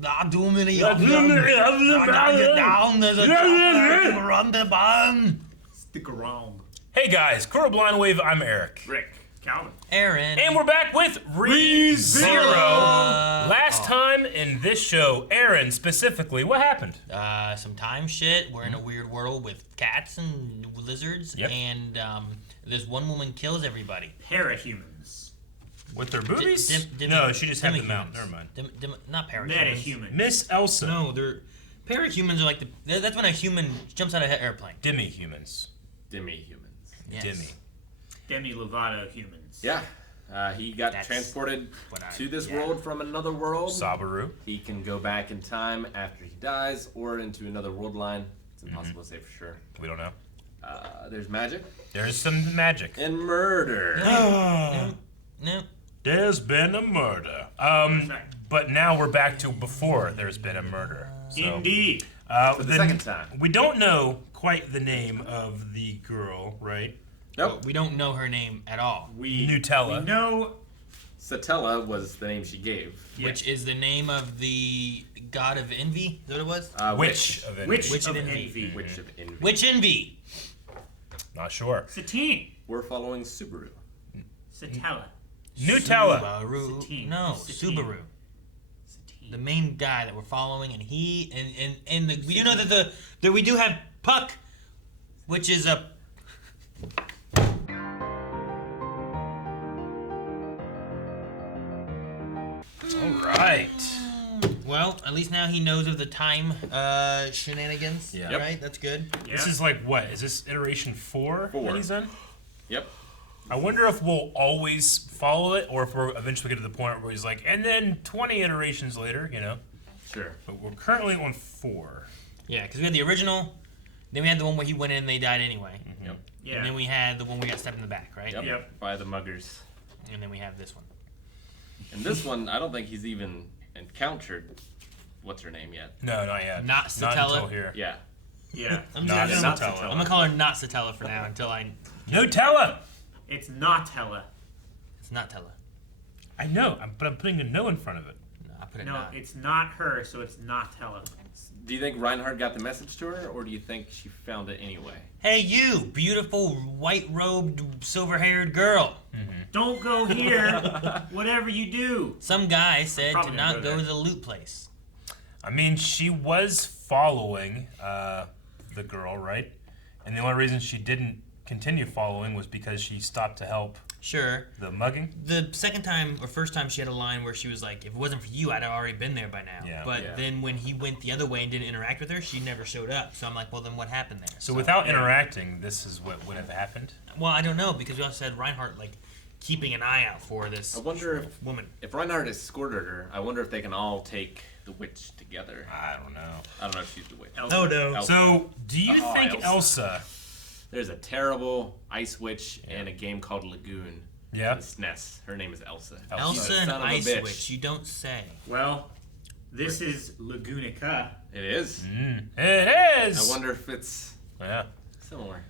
Get down, there's a run the bun. Stick around. Hey guys, Coral Blind Wave, I'm Eric. Rick. Calvin. Aaron. And we're back with ReZero. Last time in this show, Aaron specifically, what happened? Some time shit. We're in a weird world with cats and lizards, and this one woman kills everybody. Parahumans. With their boobies? No, she just had them out. Never mind. Not parahumans. Metahumans. Miss Elsa. No, they're parahumans are like that's when a human jumps out of an airplane. Demi-humans. Demi-humans. Yes. Demi Lovato humans. Yeah. He got transported to this world from another world. Subaru. He can go back in time after he dies or into another world line. It's impossible to say for sure. We don't know. There's magic. There's some magic. And murder. No. There's been a murder. But now we're back to before there's been a murder. So, Indeed. For the second time. We don't know quite the name of the girl, right? Nope. Well, we don't know her name at all. Nutella. We know Satella was the name she gave. Which is the name of the god of envy? Is that what it was? Witch of envy. Witch of envy. Witch of envy. Witch envy. Not sure. Satine. We're following Subaru. Satella. Nutella. Subaru. Satine. No, Satine. Subaru. Satine. The main guy that we're following, and we do know that we do have Puck, which is a. All right. Well, at least now he knows of the time shenanigans. Yeah. Yep. Right. That's good. Yeah. This is like what? Is this iteration 4 that he's in? Yep. I wonder if we'll always follow it, or if we'll eventually get to the point where he's like, and then 20 iterations later, you know. Sure. But we're currently on 4. Yeah, because we had the original, then we had the one where he went in and they died anyway. Yep. Yeah. And then we had the one we got stabbed in the back, right? Yep. By the muggers. And then we have this one. And this one, I don't think he's even encountered what's her name yet. No, not yet. Not Not Satella? until here. Yeah. Yeah. I'm Not just not gonna, Satella. I'm gonna call her not Satella for now until Nutella! It's not Hella. it's not Tella. I know, but I'm putting a no in front of it. No, I put it No, not. it's not her, so it's not Hella. Do you think Reinhardt got the message to her, or do you think she found it anyway? Hey, you beautiful white-robed, silver-haired girl. Don't go here. Whatever you do. Some guy said probably to gonna not go go there. to the loot place. I mean, she was following the girl, right? And the only reason she didn't continue following was because she stopped to help Sure. the mugging. The second time or first time she had a line where she was like, if it wasn't for you, I'd have already been there by now. Yeah. But Yeah. then when he went the other way and didn't interact with her, she never showed up. So I'm like, well, then what happened there? So without interacting, this is what would have happened. Well, I don't know, because we also had Reinhardt, like, keeping an eye out for this I wonder woman. if Reinhardt escorted her, I wonder if they can all take the witch together. I don't know. I don't know if she's the witch. Elsa. Oh, no. Elsa. So, do you Oh, think Elsa? There's a terrible ice witch in a game called Lagoon. Yeah. In SNES. Her name is Elsa. Elsa She's a and son of a Ice bitch. Witch, you don't say. Well, this is Lagunica. It is. It is. I wonder if it's Yeah. similar.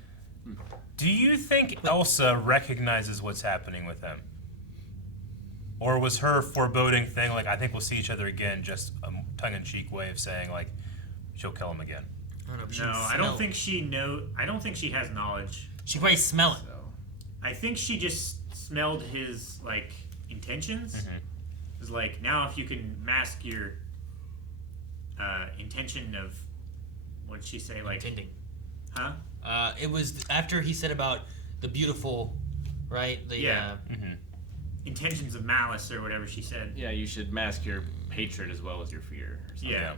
Do you think Elsa recognizes what's happening with him? Or was her foreboding thing like, I think we'll see each other again, just a tongue-in-cheek way of saying, like, she'll kill him again? I don't know, she No, can I smell don't think she I don't think she has knowledge. She probably smell it. So I think she just smelled his like intentions. It's like, now if you can mask your intention of what'd she say, like, Intending. huh? It was after he said about the beautiful, right? The, Yeah. Intentions of malice or whatever she said. yeah, you should mask your hatred as well as your fear. Or something. Yeah.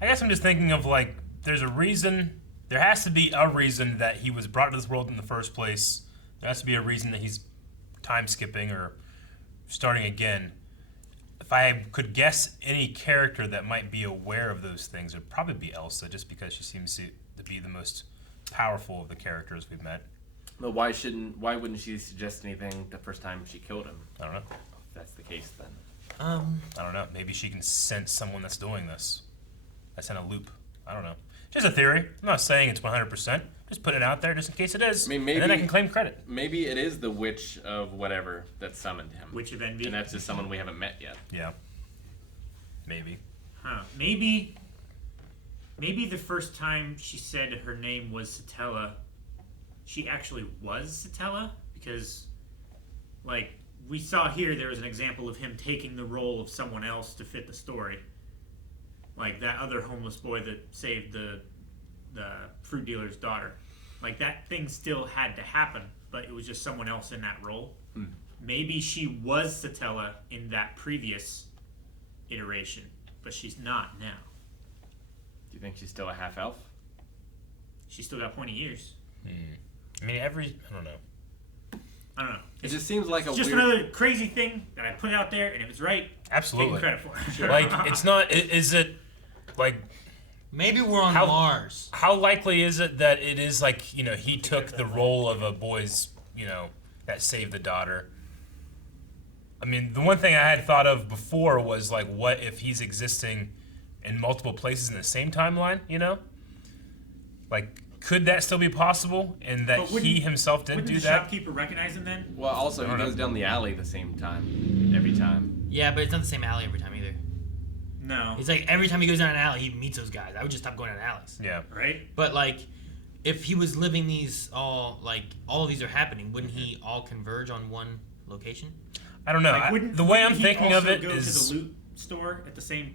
I guess I'm just thinking of, like, there's a reason, there has to be a reason that he was brought to this world in the first place. There has to be a reason that he's time skipping or starting again. If I could guess any character that might be aware of those things, it would probably be Elsa, just because she seems to be the most powerful of the characters we've met. But why wouldn't she suggest anything the first time she killed him? I don't know. If that's the case, then. I don't know. Maybe she can sense someone that's doing this. That's in a loop. I don't know. Just a theory. I'm not saying it's 100%. Just put it out there just in case it is. I mean, and then I can claim credit. Maybe it is the witch of whatever that summoned him. Witch of envy. And that's just someone we haven't met yet. Yeah. Maybe. Maybe the first time she said her name was Satella, she actually was Satella, because, like, we saw here there was an example of him taking the role of someone else to fit the story. Like that other homeless boy that saved the fruit dealer's daughter. Like, that thing still had to happen, but it was just someone else in that role. Maybe she was Satella in that previous iteration, but she's not now. Do you think she's still a half elf? She's still got pointy ears. I mean, I don't know. It just seems like It's just another crazy thing that I put out there, and if it's right, Absolutely. take credit for it. Sure. Like, it's not. Is it like? Maybe we're on Mars. How likely is it that it is like he took the role of a boy's that saved the daughter? I mean, the one thing I had thought of before was like, what if he's existing in multiple places in the same timeline? Like, could that still be possible? And that he himself didn't do the that? shopkeeper recognize him then? Well, also, he goes down the alley the same time, every time. Yeah, but it's not the same alley every time either. No. It's like every time he goes down an alley, he meets those guys. I would just stop going down alleys. Yeah. Right? But, like, if he was living these all of these are happening, wouldn't he all converge on one location? I don't know. Like, the way I'm he thinking of also it go is to the loot store at the same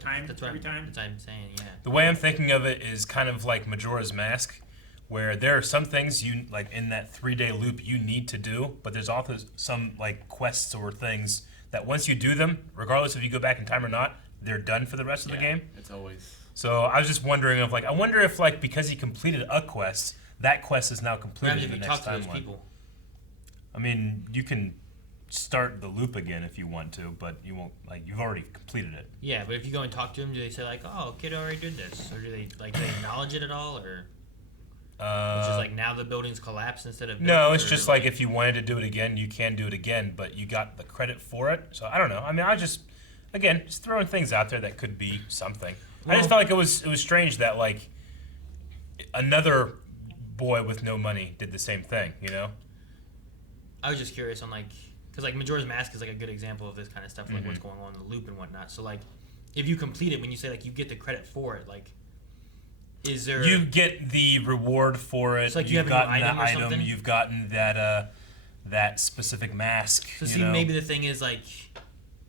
time every time? That's what I'm saying, yeah. the way I'm thinking of it is kind of like Majora's Mask, where there are some things you like in that 3-day loop you need to do, but there's also some like quests or things that once you do them, regardless if you go back in time or not, they're done for the rest of the game. It's always. So I was just wondering if I wonder if because he completed a quest, that quest is now What completed happens in if the you next talk to those timeline. people? I mean, you can start the loop again if you want to, but you won't. You've already completed it. Yeah, but if you go and talk to them, do they say like, "Oh, kid already did this," or do they do they acknowledge it at all, or it's just like now the building's collapsed instead of No, built, it's or, just like if you wanted to do it again, you can do it again, but you got the credit for it. So I don't know. I mean, just throwing things out there that could be something. I just felt like it was strange that another boy with no money did the same thing. I was just curious on because Majora's Mask is like a good example of this kind of stuff, like what's going on in the loop and whatnot. So if you complete it, when you say you get the credit for it, is there? You get the reward for it. So, you've you have a new gotten item the or item. something? You've gotten that specific mask. So see, maybe the thing is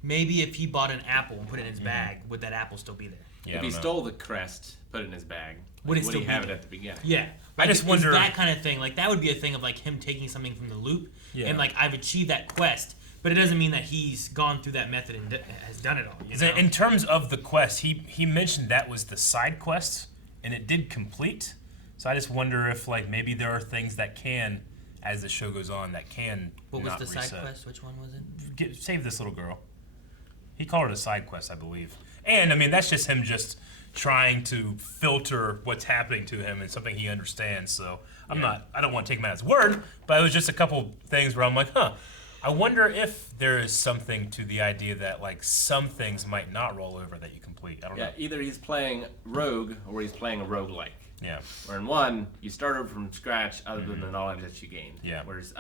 maybe if he bought an apple and put it in his bag, would that apple still be there? Yeah, If he stole the crest, put it in his bag, Would it would still he be have it there? at the beginning? Yeah, I just wonder- that kind of thing. That would be a thing of him taking something from the loop, and I've achieved that quest, but it doesn't mean that he's gone through that method and has done it all. In terms of the quest, he mentioned that was the side quest, and it did complete. So I just wonder if maybe there are things that can, as the show goes on, that can. What was not the reset. side quest? Which one was it? Save this little girl. He called it a side quest, I believe. And I mean, that's just him trying to filter what's happening to him and something he understands. So I don't want to take him at his word, but it was just a couple things where I'm like, I wonder if there is something to the idea that some things might not roll over that you complete. I don't know. Yeah, either he's playing rogue or he's playing a roguelike. Yeah. Where in one, you start over from scratch other than the knowledge that you gained. Yeah. Whereas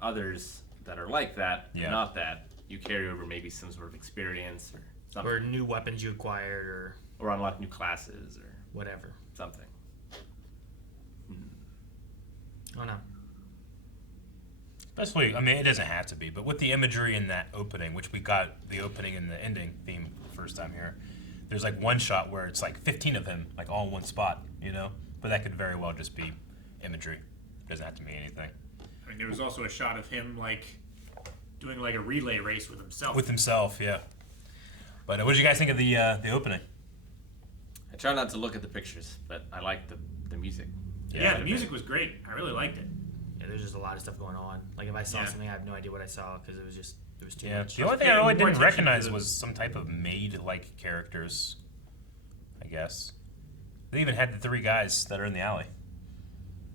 others that are like that, not that, you carry over maybe some sort of experience or something. Or new weapons you acquired, Or unlock new classes or whatever. something. Oh no. Especially, I mean, it doesn't have to be, but with the imagery in that opening, which we got the opening and the ending theme the first time here, there's one shot where it's 15 of him, all in one spot, But that could very well just be imagery. Doesn't have to mean anything. I mean, there was also a shot of him doing a relay race with himself. With himself, yeah. But what did you guys think of the opening? I try not to look at the pictures, but I like the music. Yeah, the music was great. I really liked it. Yeah, there's just a lot of stuff going on. If I saw something, I have no idea what I saw because there was too much. The only thing I really more didn't attention recognize to the- was some type of maid-like characters, I guess. They even had the 3 guys that are in the alley.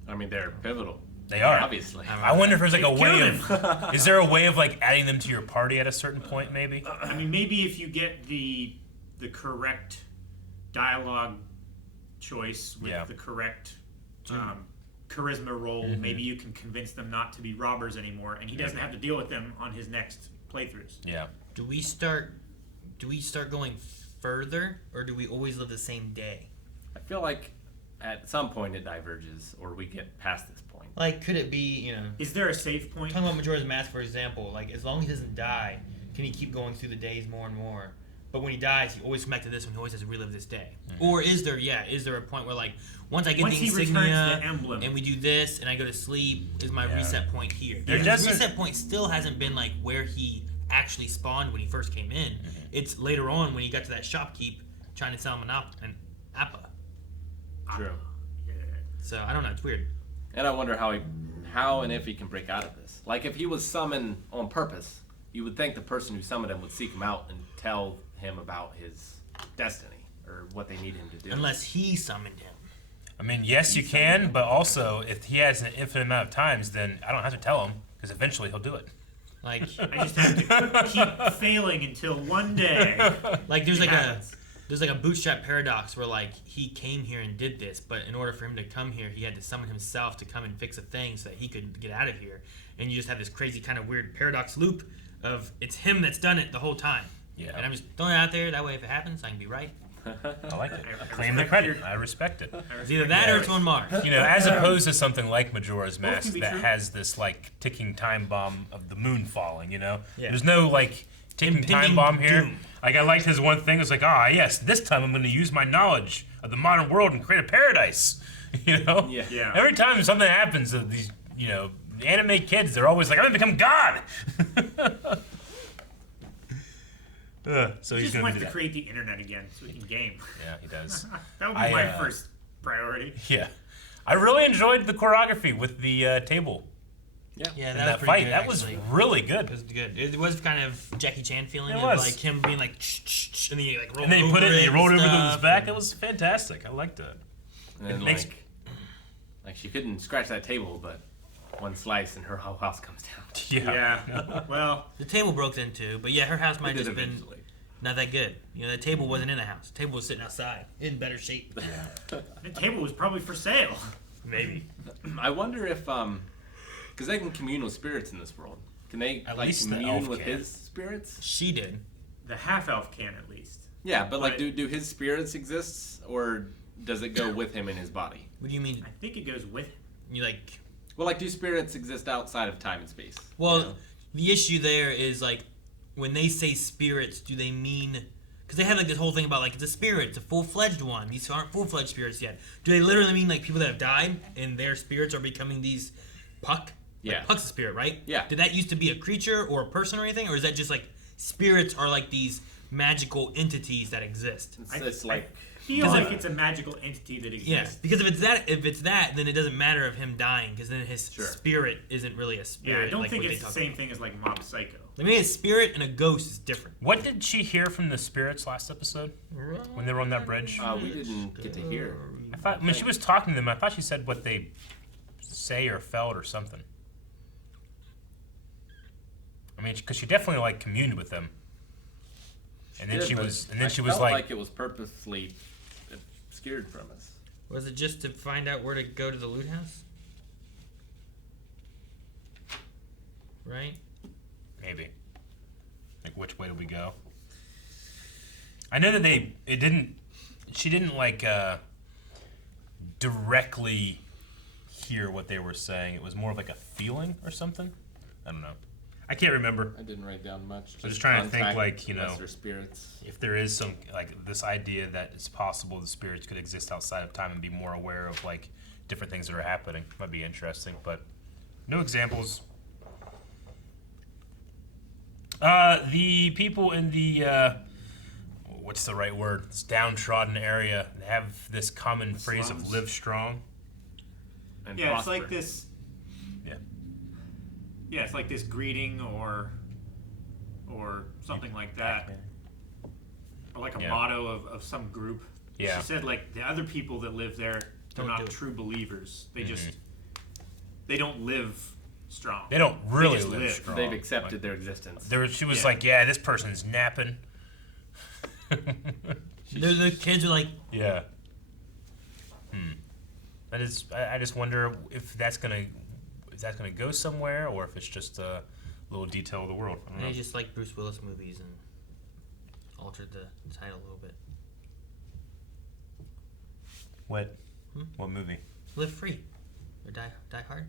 I mean, they're pivotal. They are. Obviously. I wonder if there's a way killed of... Is there a way of adding them to your party at a certain point, maybe? I mean, maybe if you get the correct dialogue choice with the correct charisma roll, maybe you can convince them not to be robbers anymore, and he doesn't have to deal with them on his next playthroughs. Yeah. Do we start going further, or do we always live the same day? I feel like at some point it diverges, or we get past this point. Like, could it be, Is there a save point? talking about Majora's Mask, for example, like, as long as he doesn't die, can he keep going through the days more and more? But when he dies, he always comes back to this one. He always has to relive this day. Mm-hmm. Or is there a point where, like, once I get the insignia the emblem, and we do this and I go to sleep, is my reset point here? His reset point still hasn't been, like, where he actually spawned when he first came in. Mm-hmm. It's later on when he got to that shopkeep trying to sell him an appa. True. Yeah. So, I don't know. It's weird. And I wonder how and if he can break out of this. Like, if he was summoned on purpose, you would think the person who summoned him would seek him out and tell him about his destiny or what they need him to do. Unless he summoned him. I mean, yes, you can, but also if he has an infinite amount of times, then I don't have to tell him because eventually he'll do it. Like, I just have to keep failing until one day. Like, there's like a bootstrap paradox where, like, he came here and did this, but in order for him to come here, he had to summon himself to come and fix a thing so that he could get out of here. And you just have this crazy kind of weird paradox loop of it's him that's done it the whole time. Yeah. And I'm just throwing it out there. That way, if it happens, I can be right. I like it. Claim the credit. I respect it. It's either that or it's on Mars. As opposed to something like Majora's Mask that true. has this, like, ticking time bomb of the moon falling, Yeah. There's no, like, ticking time Impending bomb here. doom. Like, I liked his one thing. It's like, yes, this time I'm going to use my knowledge of the modern world and create a paradise, Yeah. Every time something happens, these, anime kids, they're always like, I'm going to become God. So He he's just going to wants do to that. create the internet again so he can game. Yeah, he does. That would be my first priority. Yeah. I really enjoyed the choreography with the table. Yeah, And that was pretty fight, good, that was actually. really good. It was good. It was kind of Jackie Chan feeling. It Of was. like him being like, and then he like rolled And then he over put it, and he rolled over to his stuff, back. and- It was fantastic. I liked it. And then, It makes- like she couldn't scratch that table, but one slice and her whole house comes down. Yeah. Well, The table broke in two, but yeah, her house might It have did just been eventually. not that good. The table wasn't in the house. The table was sitting outside in better shape. the table was probably for sale. Maybe. I wonder if because they can commune with spirits in this world. Can they At like least the commune elf with can. his spirits? She did. The half elf can at least. Yeah, but like, But- do his spirits exist, or does it go with him in his body? What do you mean? I think it goes with him. You like? Well, like, do spirits exist outside of time and space? Well, the issue there is like when they say spirits, do they mean? Because they had like this whole thing about like it's a spirit, it's a full-fledged one. These aren't full-fledged spirits yet. Do they literally mean like people that have died and their spirits are becoming these Puck? Yeah. Like, Puck's a spirit, right? Yeah. Did that used to be a creature or a person or anything, or is that just like spirits are like these magical entities that exist? It's like I feel like it's a magical entity that exists. Yeah, because if it's that, then it doesn't matter of him dying, because then his spirit isn't really a spirit. Yeah, I don't like think what they it's the talk same about. thing as like Mob Psycho. I mean, a spirit and a ghost is different. What did she hear from the spirits last episode when they were on that bridge? we didn't get to hear. I thought when she was talking to them, I thought she said what they say or felt or something. I mean, because she definitely like communed with them, and then she was felt like, like it was purposely obscured from us. Was it just to find out where to go to the loot house? Right? maybe, like which way do we go? I know that she didn't like directly hear what they were saying. It was more of like a feeling or something. I don't know. I can't remember. I didn't write down much. I'm just trying to think, contact like, lesser spirits. if there is some like this idea that it's possible the spirits could exist outside of time and be more aware of like different things that are happening. Might be interesting, but no examples. The people in the what's the right word? This downtrodden area have this common phrase slums. of "live strong." And Yeah, prosper. it's like this. Yeah. Yeah, it's like this greeting or something like that, or like a Yeah. motto of some group. Yeah. She said like the other people that live there, they're Don't not do it. true believers. They just they don't live strong. They don't really just live live. strong. They've accepted their existence. She was Yeah. like, "Yeah, this person's napping." The kids are like, Yeah. That is. I just wonder if that's gonna go somewhere, or if it's just a little detail of the world. I don't know. they just like Bruce Willis movies and altered the title a little bit. What? What movie? Live free, or die hard.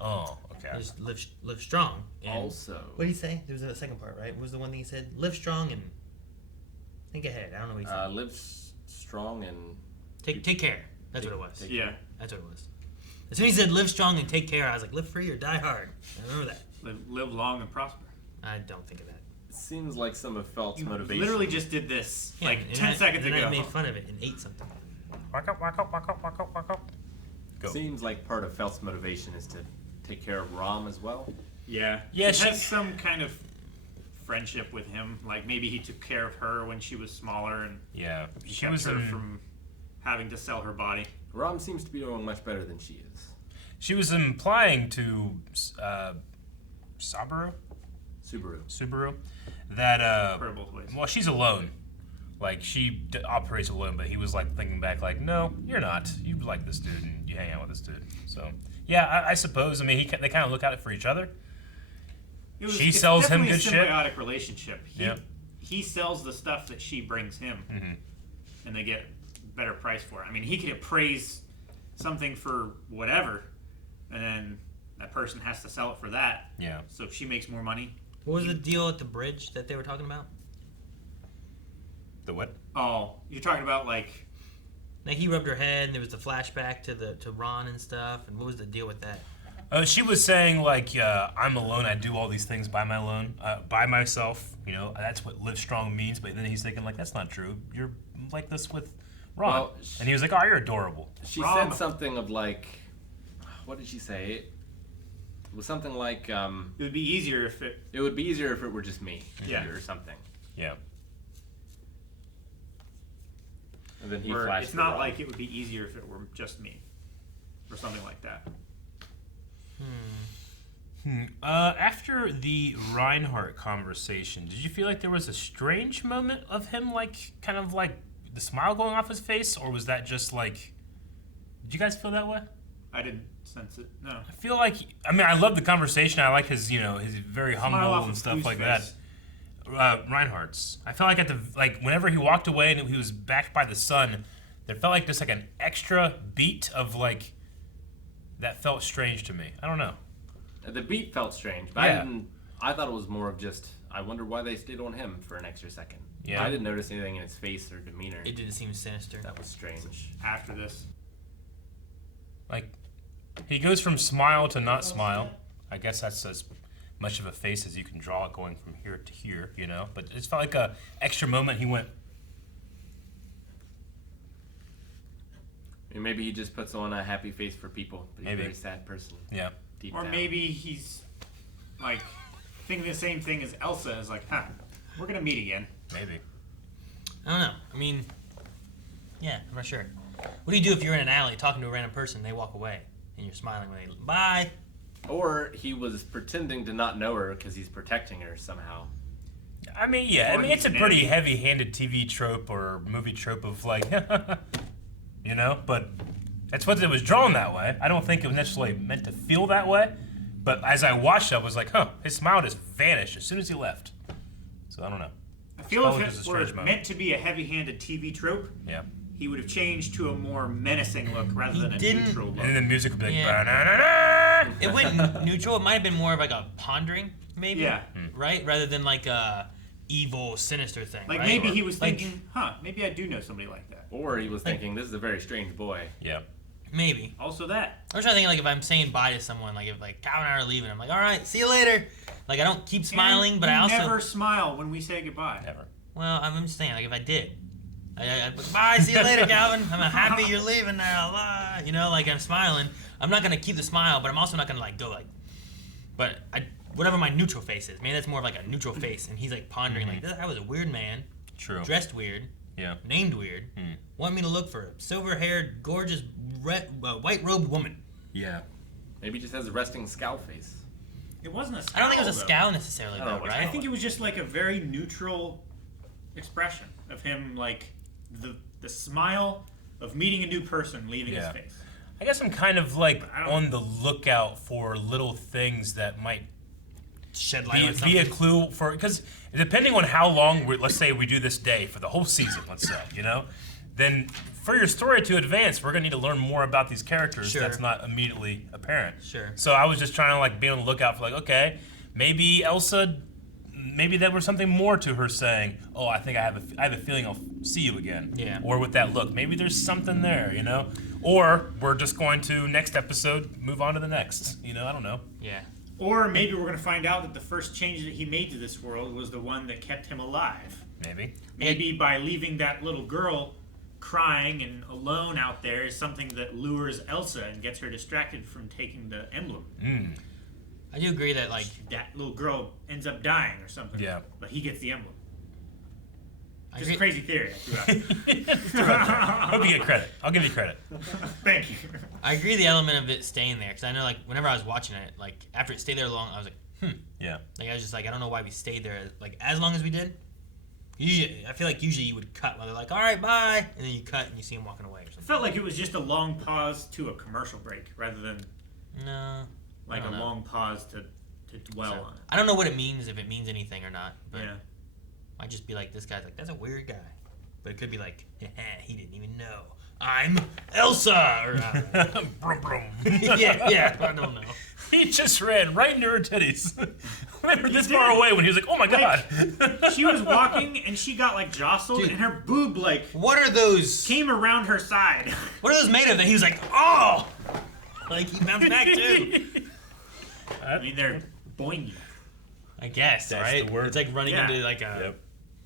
Oh, okay. Just live strong. And Also, what did he say? There was a second part, right? What was the one thing he said? Live strong and think ahead. I don't know what he said. live strong and Take care. That's what it was. Yeah. That's what it was. As soon as he said live strong and take care, I was like, live free or die hard. I remember that. Live long and prosper. I don't think of that. it seems like some of Felt's You motivation. literally just did this Yeah, like and 10 seconds and ago. I made fun of it and ate something. Walk up, walk up, walk up, walk up, walk up. Go. Seems like part of Felt's motivation is to take care of Rom as well. Yeah. Yeah, She she- has some kind of friendship with him. Like maybe he took care of her when she was smaller and Yeah, he she kept was her in. from having to sell her body. Rom seems to be doing much better than she is. She was implying to Subaru that Put her both ways. well, she's alone. Like she operates alone, but he was like thinking back, like, no, you're not. You like this dude, and you hang out with this dude. So yeah, I suppose. I mean, they kind of look out for each other. It's sells him definitely good a shit. symbiotic relationship. Yep. He sells the stuff that she brings him, and they get better price for it. I mean, he could appraise something for whatever, and then that person has to sell it for that. Yeah. So if she makes more money. What was the deal at the bridge that they were talking about? The what? Oh, you're talking about like Like he rubbed her head, and there was the flashback to Ron and stuff. And what was the deal with that? She was saying like, I'm alone. I do all these things by myself. You know, that's what live strong means. But then he's thinking like, that's not true. You're like this with Ron. Well, And he was like, oh, you're adorable. She Rom. said something of like, what did she say? It was something like, it would be easier if it. it would be easier if it were just me, Yeah. or something. Yeah. And then he Or flashed. it's to not Rom. like it would be easier if it were just me, or something like that. After the Reinhardt conversation, did you feel like there was a strange moment of him, like, kind of like the smile going off his face, or was that just like? Did you guys feel that way? I didn't sense it. No. I feel like, I mean, I love the conversation. I like his, his very Smile humble off and of stuff whose like face? that. Reinhardt's. I felt like whenever he walked away and he was backed by the sun, there felt like just like an extra beat of like that felt strange to me. I don't know. The beat felt strange, but Yeah. I thought it was more of just, I wonder why they stayed on him for an extra second. Yeah. I didn't notice anything in his face or demeanor. It didn't seem sinister. That was strange. After this. Like, he goes from smile to not smile. I guess that's as much of a face as you can draw it going from here to here, But it felt like a extra moment. He went, And maybe he just puts on a happy face for people, but he's Maybe. a very sad person. yeah. Deep Or down. maybe he's like thinking the same thing as Elsa is like, we're gonna meet again. Maybe. I don't know. I mean, yeah, I'm not sure. What do you do if you're in an alley talking to a random person and they walk away and you're smiling when they bye? Or he was pretending to not know her because he's protecting her somehow. I mean, yeah. I Or mean, it's a he's an pretty enemy. heavy-handed TV trope or movie trope of like, But that's what it was drawn that way. I don't think it was necessarily meant to feel that way. But as I watched it, I was like, his smile just vanished as soon as he left. So I don't know. I feel Probably if just it a were strange moment. meant to be a heavy-handed TV trope, Yeah. he would have changed to a more menacing look rather than a didn't- neutral look. And then the music would be like, Yeah. "Ba-na-na-na." It went neutral. It might have been more of like a pondering, maybe. Yeah. Right? Rather than like a evil, sinister thing. Like right? maybe he was Like, thinking, maybe I do know somebody like that. Or he was thinking, this is a very strange boy. Yeah. Maybe. Also that. I'm trying to think like if I'm saying bye to someone, like if like Calvin and I are leaving, I'm like, all right, see you later. Like I don't keep smiling, And but we I also never smile when we say goodbye. Never. well, I'm just saying like if I did, bye, see you later, Calvin. I'm happy you're leaving now. Bye. Like I'm smiling. I'm not gonna keep the smile, but I'm also not gonna like go like. But whatever my neutral face is, maybe that's more of like a neutral face, and he's like pondering like, I was a weird man, True. dressed weird, Yeah. named weird, wanted me to look for a silver-haired, gorgeous, white-robed woman. Yeah. Maybe he just has a resting scowl face. It wasn't a I scowl. don't think it was a though. scowl necessarily, I don't know though, what right? I think it was just like a very neutral expression of him, like the smile of meeting a new person leaving Yeah. his face. I guess I'm kind of like I don't- on the lookout for little things that might shed light on something. Be a clue for, because depending on how long, let's say we do this day for the whole season, let's say, then for your story to advance, we're gonna need to learn more about these characters. Sure. That's not immediately apparent. Sure. So I was just trying to like be on the lookout for like, okay, maybe Elsa, maybe there was something more to her saying, oh, I think I have a feeling I'll see you again. Yeah. Or with that look, maybe there's something there, Or we're just going to next episode move on to the next. I don't know. Yeah. Or maybe we're going to find out that the first change that he made to this world was the one that kept him alive. Maybe. Maybe by leaving that little girl crying and alone out there is something that lures Elsa and gets her distracted from taking the emblem. I do agree that like That little girl ends up dying or something. Yeah. But he gets the emblem. I Just a agree- crazy theory. I threw out. Hope you get credit. I'll give you credit. Thank you. I agree the element of it staying there because I know like whenever I was watching it, like after it stayed there long, I was like, Yeah. Like I was just like, I don't know why we stayed there like as long as we did. Usually, I feel like usually you would cut while they're like, all right, bye, and then you cut and you see them walking away or It something. felt like it was just a long pause to a commercial break rather than No. like I a don't know. long pause to dwell So, on it. I don't know what it means, if it means anything or not. But Yeah. I'd just be like, this guy's like, that's a weird guy. But it could be like, he didn't even know. I'm Elsa! Or, Brum, brum. yeah, I don't know. He just ran right into her titties. They were this far away when he was like, oh my god. She was walking and she got like jostled Dude. and her boob like What are those? came around her side. What are those made of? That he was like, oh! Like, he bounced back too. I mean, they're boingy. I guess, That's right? the word. It's like running Yeah. into like a... Yep.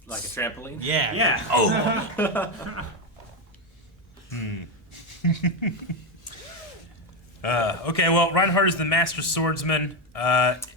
Like a trampoline? Yeah. Yeah. Oh! Okay, well, Reinhardt is the master swordsman.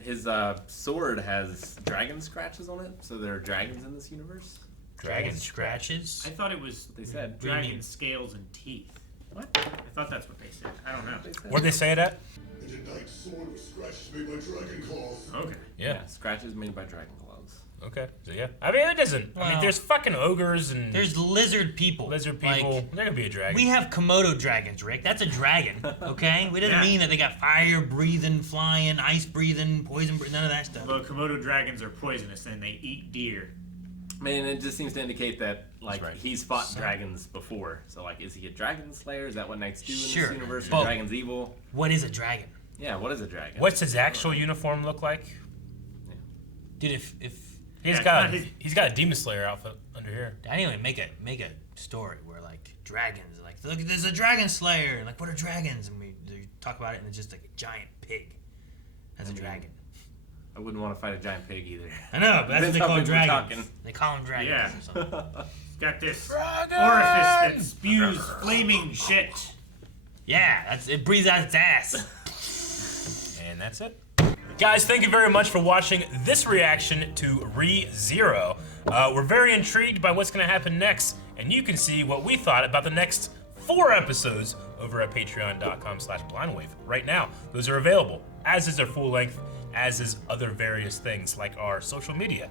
His sword has dragon scratches on it, so there are dragons in this universe. Dragon scratches? I thought it was They said. do you mean? dragon scales and teeth. What? I thought that's what they said. I don't know. They said. Where'd they say it at? And a knight's sword was scratched made by dragon claws. Okay. Yeah. Scratches made by dragon claws. Okay. So yeah. I mean, it doesn't. I mean, Well, there's fucking ogres and There's lizard people. lizard people. Like, There could be a dragon. we have Komodo dragons, Rick. That's a dragon, okay? We doesn't Yeah. mean that they got fire breathing, flying, ice breathing, poison breathing, none of that stuff. Well, Komodo dragons are poisonous and they eat deer. I mean, it just seems to indicate that, like, right. he's fought dragons before. So, like, is he a dragon slayer? Is that what knights do in Sure. this universe? But- Are dragons evil? What is a dragon? Yeah, what is a dragon? What's his actual uniform look like? Dude, if He's Yeah, got it's not his- he's got a demon slayer outfit under here. anyway, make a story where like dragons, like look, there's a dragon slayer, and like what are dragons? And we talk about it, and it's just like a giant pig as a dragon. I wouldn't want to fight a giant pig either. I know, but that's what Depends they how call big we're dragons. talking. They call them dragons Yeah. or something. It's got this Dragon! orifice that spews flaming shit. Yeah, it breathes out its ass. And that's it. Guys, thank you very much for watching this reaction to ReZero. We're very intrigued by what's going to happen next, and you can see what we thought about the next 4 episodes over at patreon.com/blindwave right now. Those are available, as is our full length, as is other various things like our social media.